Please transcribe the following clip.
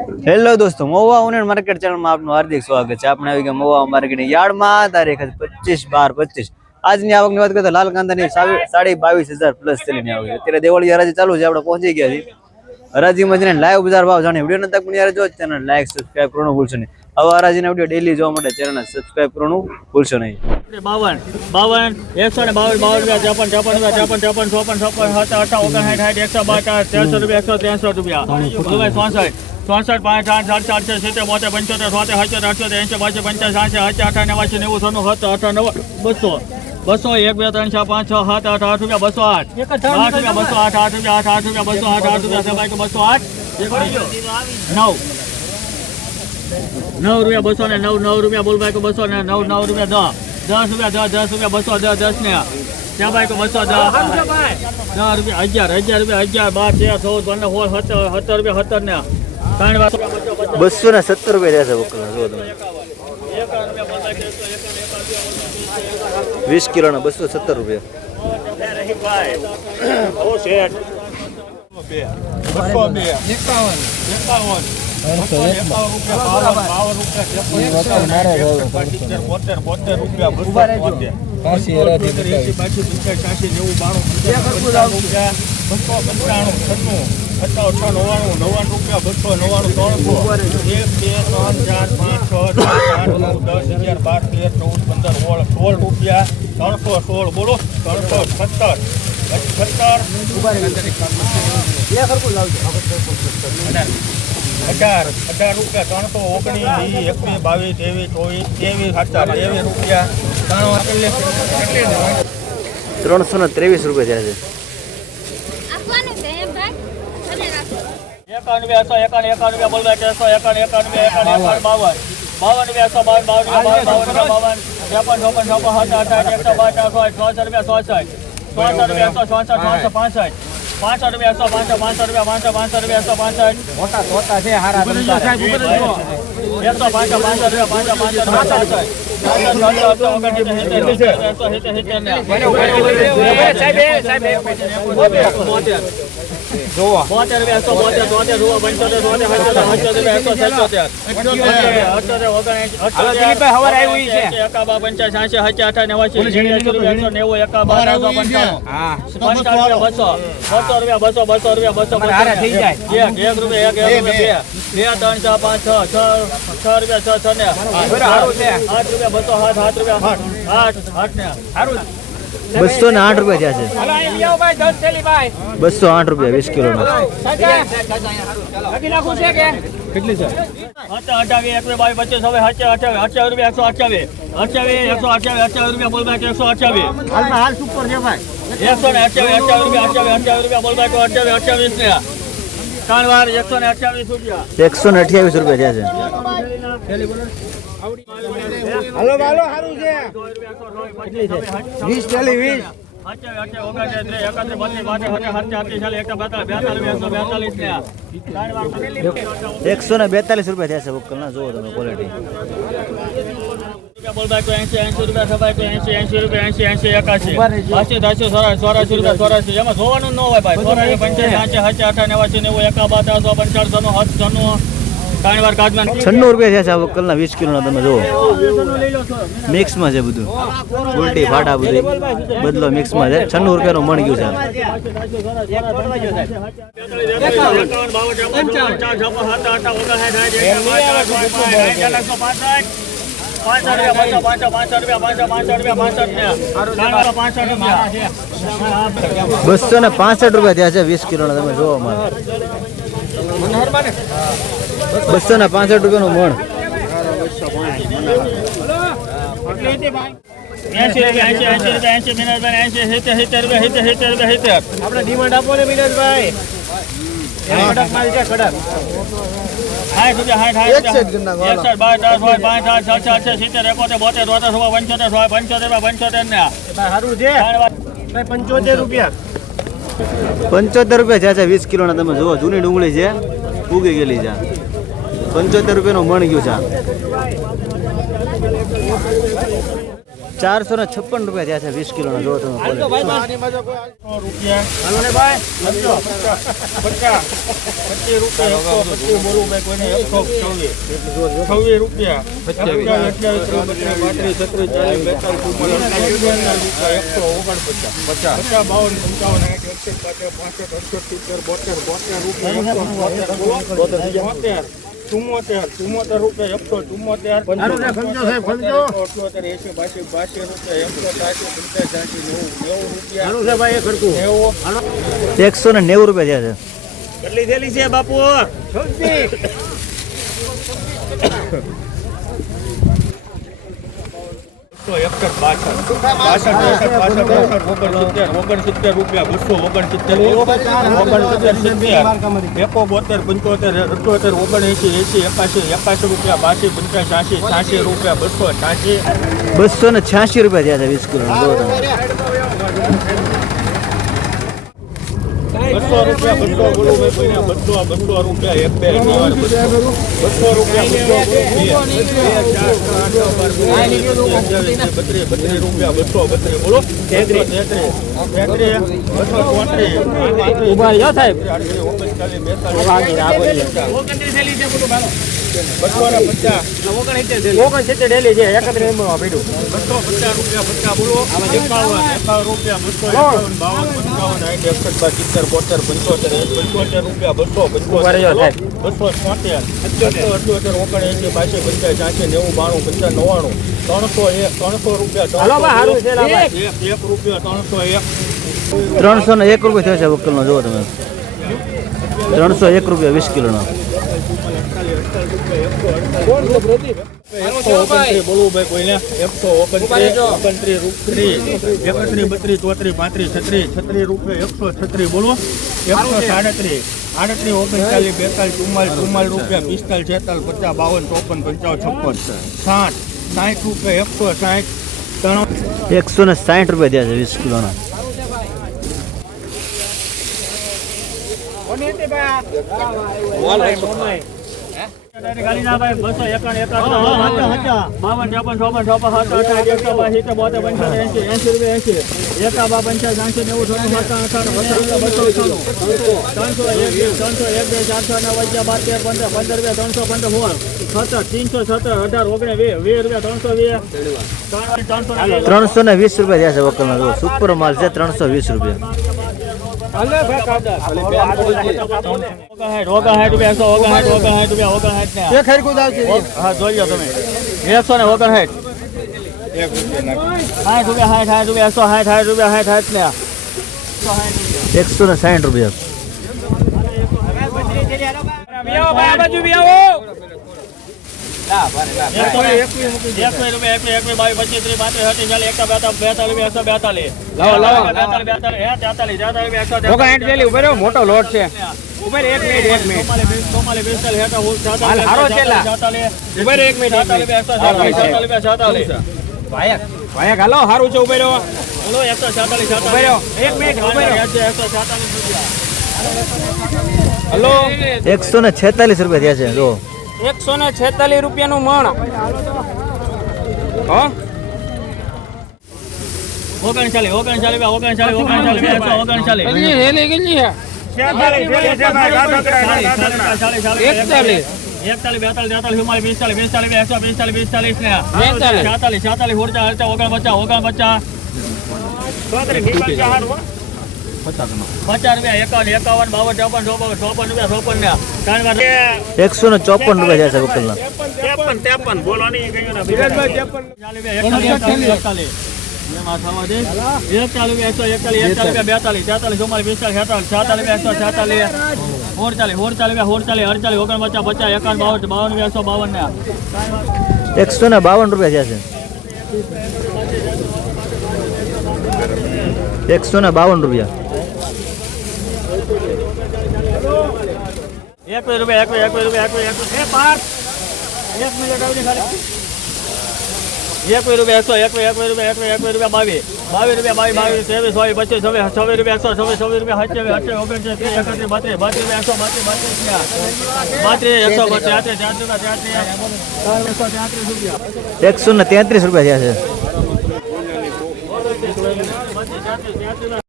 Hello દોસ્તો Mahuva ઉનેણ market ચેનલમાં આપનું હાર્દિક સ્વાગત છે. આપણે આવી ગયા મહુવા માર્કેટની યાર્ડમાં. તારીખ પચીસ બાર પચીસ. આજની આવકની વાત કરીએ તો લાલ કાંદાની સાડી બાવીસ હજાર પ્લસ આવક. છે. અત્યારે દેવળી હરાજી ચાલુ છે આપણે પહોંચી ગયા છીએ. હરાજીમાં જઈને લાઈવ બજાર ભાવ જાણે વીડિયો નતા પણ યાર જો ચેનલ લાઈક સબસ્ક્રાઈબ કરવાનું ભૂલશો નહીં. આવા હરાજીના વીડિયો ડેલી જોવા માટે ચેનલને સબસ્ક્રાઈબ કરવાનું ભૂલશો નહીં. બાવન બાવન એકસો ને બાવન બાવન રૂપિયા ચોપન ચોપન રૂપિયા ચોપન ચોપન ચોપન ચોપન સત્તર અઠા ઓગણ સાઠ એકસો બાર ત્રણસો રૂપિયા એકસો ત્રેસઠ રૂપિયા. રૂપિયા ચોસઠ પાંચ આઠ સાત ચારસો સિત્તેર બોતેર પંચોતેર સોતેર હચોતેર અઠ્યોતેર એંશી પાંચસો પંચાસ સાતસો અઠ્યા અઠા નેવાસી નેવું સોનું સત્તર અઠા નવ બસો બસો એક બે ત્રણ છ પાંચ છ સાત આઠ આઠ રૂપિયા બસો આઠ આઠ રૂપિયા બસો આઠ આઠ રૂપિયા આઠ આઠ રૂપિયા બસો આઠ આઠ રૂપિયા સબાઈ બસો આઠ નવ. નવ રૂપિયા બસો ને નવ નવ રૂપિયા બોલભાઈ બસો ને નવ નવ રૂપિયા દસ. દસ રૂપિયા દસ દસ રૂપિયા બસો દસ દસ ને ત્યાં ભાઈ બસો દસ. દસ રૂપિયા અગિયાર અગિયાર રૂપિયા અગિયાર બાર તેર ચૌદ પંદર સોળ સત્તર સત્તર રૂપિયા સત્તર ને બસો ને સત્તર રૂપિયા થશે વકલના જો તમે. વીસ કિલોના બસો સત્તર રૂપિયા. ત્રણસો સોળ બોલો ત્રણસો સત્તર અઢાર અઢાર રૂપિયા ત્રણસો ઓગણીસ વીસ એકવીસ બાવીસ ત્રેવીસ ચોવીસ ત્રેવીસ સત્તર ત્રેવીસ રૂપિયા ત્રણ ત્રણસો ને ત્રેવીસ રૂપિયા થયા છે આપવાનું છે એમ ભાઈ અને રાખો એકાવન એકસો એકાવન રૂપિયા બોલવા તેરસો એકાવન એકાવન એકાવન એકાવન બાવન બાવન એકસો બાવન બાવન રૂપિયા બાવન બાવન બાવન ત્રેપન ચોપન ચોપન સાત અઠાઠ એકસો બાર ચારસો ચોસઠ રૂપિયા ચોસઠ ચોસઠ રૂપિયા એકસો ચોસઠ ચોસઠ પાંસઠ પાંસઠ રૂપિયા એકસો પાંસઠ પાંસઠ રૂપિયા પાંસઠ પાંસઠ રૂપિયા એકસો પાંસઠ મોટા તોતા છે હારા એકસો પાંચસો પાંચસો રૂપિયા પાંસઠ પાંસઠ બોતેર રૂપિયા એકસો બોતેર પંચોતેર પંચોતેર એકસો સત્યોતેર બસો બસો. રૂપિયા બસો બસો રૂપિયા બસો બસો એક એક રૂપિયા એક એક રૂપિયા બે. બે. ત્રણ ચાર પાંચ છ છ છ રૂપિયા છ છ ને. આઠ રૂપિયા બસો સાત સાત રૂપિયા આઠ આઠ ને. બસો ને આઠ રૂપિયા થયા છે. બસો આઠ રૂપિયા વીસ અચ્છા અઠાવીસ એકવીસ બાવીસ પચીસ હવે રૂપિયા એકસો એકસો રૂપિયા બોલબાઈ એકસો એકસો ને અઠ્યાવીસ રૂપિયા અઠ્યાવીસ અઠ્યાવીસ રૂપિયા અઠ્યાવીસ અઠ્યાવીસ ને. ત્રણ વાર એકસો ને અઠ્યાવીસ રૂપિયા. એકસો ને અઠ્યાવીસ રૂપિયા થયા છે. હાલો હાલો સારું છે. વીસ ચાલી વીસ. એકસો ને બેતાલીસ રૂપિયા થશે છે ના જોવો તમે ક્વોલિટી જોવાનું ન હોય ભાઈ પંચાયત અઠા નેવાસી નેવું એકા બાદ પંચાણસો નો હત નો છન્નું રૂપિયા થયા છે આ વકલના વીસ કિલોના તમે જુઓ. મિક્સમાં છે બધું. ઉલટી, ફાટા બધું. બદલો મિક્સમાં છે. છન્નું રૂપિયાનું મણ ગયું છે બસો ને પાસઠ રૂપિયા થયા છે વીસ કિલોના, તમે જોવો રૂપિયા રૂપિયા સિત્તેર સિત્તેર રૂપિયા પાસઠ સિત્તેર રૂપિયા સિત્તેર આપણે ડિમાન્ડ આપો ને મિનોજભાઈ કડક માલ છે કડક સાઠ રૂપિયા સાઠ સાઠ પાંચ આઠ છ છ છે સિત્તેર એકોતેર બોતેર તોતેર સોળ પંચોતેર સોળ પંચોતેર પંચોતેર ને સારું છે. ભાઈ પંચોતેર રૂપિયા. પંચોતેર રૂપિયા છે વીસ કિલોના. તમે જુઓ જૂની ડુંગળી છે. ઉગી ગયેલી છે. પંચોતેર રૂપિયાનું મણ ગયું છે. ચારસો ને છપ્પન રૂપિયા થયા છે વીસ કિલોના જો તમે રૂપિયા. હાલો ને અડસઠ સિત્તેર બોતેર. ચુમ્મોતેર ચુમ્મોતેર રૂપિયા એકસો ચુમ્મોતેર અઠ્યોતેર એસી બાસી બાસી રૂપિયા એકસો સાસી પંચાસ ત્યાસી નેવું નેવું રૂપિયા. નેવું. એકસો ને નેવું રૂપિયા થયા છે. કેટલી થેલી છે બાપુ બસો એકસઠ બાસઠ બાસઠ ત્રેસઠ પાસઠ ચોસઠ ઓગણસિત્તેર ઓગણસિત્તેર રૂપિયા બસો ઓગણસિત્તેર ઓગણસિત્તેર સિત્તેર એકો બોતેર પંચોતેર અઠ્યોતેર ઓગણએંસી એસી એકાશી એકાશી રૂપિયા બાસી પંચાસ છ્યાસી છ્યાસી રૂપિયા બસો છ્યાસી બસો ને છ્યાસી રૂપિયા થયા છે વીસ તમે બસો રૂપિયા બસો બોલું મેં કોઈને બસો બસો રૂપિયા એક બે બસો રૂપિયા બત્રીસ બત્રીસ રૂપિયા બસો બત્રીસ બોલો તેત્રીસ તેત્રીસ બસો ચોત્રીસ ઊભા રહ્યા સાહેબ. ઓગણચાલીસ બેતાલીસ ઓગણત્રીસ થેલી છે બધું ભાલો બસો ને પચાસ. ઓગણસિત્તેર થેલી છે એકત્રીસ એમાં બસો પચાસ રૂપિયા પચાસ બોલો એકાવન એકાવન રૂપિયા બસો એકાવન બાવન પંચાવન સાઠ એકસઠ સિત્તેર બોતેર પંચોતેર પંચોતેર રૂપિયા બસો પંચોતેર બસો છોતેર બસો અઠ્યોતેર ઓગણએંસી બાસી પંચાસ છ્યાસી નેવું બાણું પંચાસ નવ્વાણું ત્રણસો એક ત્રણસો રૂપિયા. એક એક રૂપિયા ત્રણસો એક ત્રણસો ને એક રૂપિયા થયો છે વકીલનો, જુઓ તમે ત્રણસો એક રૂપિયા વીસ કિલોનો એકસો ઓગણત્રીસ બોલવું ભાઈ એકસો ઓગણત્રીસ ઓગણત્રીસ રૂપત્રીસ એકત્રીસ બત્રીસ ચોત્રીસ પાંત્રીસ છત્રીસ છત્રીસ રૂપિયા એકસો છત્રીસ બોલો એકસો સાડત્રીસ. આડત્રીસ ઓગણચાલીસ બેતાલીસ ચુમ્માલીસ ચુમ્માલીસ રૂપિયા પિસ્તાલીસ છેતાલીસ પચાસ બાવન ચોપન પંચાવન છપ્પન સાઠ સાઠ રૂપિયા એકસો સાઠ ત્રણ. એકસો ને સાઠ રૂપિયા દે છે વીસ કિલોના. ના ભાઈ ત્રણસો ને વીસ. રૂપિયા થયા છે વકલ નો સુપર માલ છે ત્રણસો વીસ રૂપિયા. એકસો ને. ઓગણસાઠ સાઠ રૂપિયા સાઠ સાઠ રૂપિયા એકસો સાઠ સાઠ રૂપિયા સાઠ સાઠ ને. એકસો ને સાઠ રૂપિયા. મોટો લોટ છે. ઊભા એક મિનિટ એક હારો છેલ્લા. એક એકસો છેતાલીસ છેતાલીસ છેતાલીસ ભાયા ભાયા હાલો સારું છે ઊભા રહ્યો બોલો એકસો છેતાલીસ ઊભા રહ્યો એક મિનિટ ઊભા એકસો છેતાલીસ રૂપિયા. હલો. એકસો ને છેતાલીસ રૂપિયા થયા છે જો. એકસો ને છેતાલીસ રૂપિયાનું મણ. હા? ઓગણચાલીસ ઓગણચાલીસ ઓગણચાલીસ ઓગણચાલીસ ઓગણચાલીસ. એકતાલીસ. એકતાલીસ. બેતાલીસ તેતાલીસ ચુમ્માલીસ પિસ્તાલીસ પિસ્તાલીસ એકસો પિસ્તાલીસ પિસ્તાલીસ ને. છેતાલીસ છેતાલીસ ઓગણચાલીસ અડચાલીસ ઓગણપચાસ ઓગણપચાસ. પચાસ રૂપિયા એકાવન એકસો ને ચોપન રૂપિયા જાય છે વકલના ત્રેપન ત્રેપન બોલો નહીં ગયું ને એકસો ને. બાવન રૂપિયા જાય છે. એકસો ને બાવન રૂપિયા. એકવીસ રૂપિયા એકવીસ એકવીસ રૂપિયા એકવીસ એકવીસ એ પાર્થ એક મિનિટ આવજો ખાલી એકવીસ રૂપિયા એકસો એકવીસ એકવીસ રૂપિયા એકવીસ એકવીસ રૂપિયા બાવીસ બાવીસ રૂપિયા બાવીસ બાવીસ ત્રેવીસ ચોવીસ પચીસ છવ્વીસ છવ્વીસ રૂપિયા એકસો છવ્વીસ છવ્વીસ રૂપિયા સત્યાવીસ અઠ્યાવીસ ઓગણત્રીસ ત્રીસ એકત્રીસ બત્રીસ બત્રીસ રૂપિયા એકસો બત્રીસ બત્રીસ બત્રીસ એકસો તેત્રીસ તેત્રીસ રૂપિયા તેત્રીસ એકસો તેત્રીસ રૂપિયા એકસો ને તેત્રીસ રૂપિયા થયા છે બત્રીસ, તેત્રીસ, ત્યાંસી,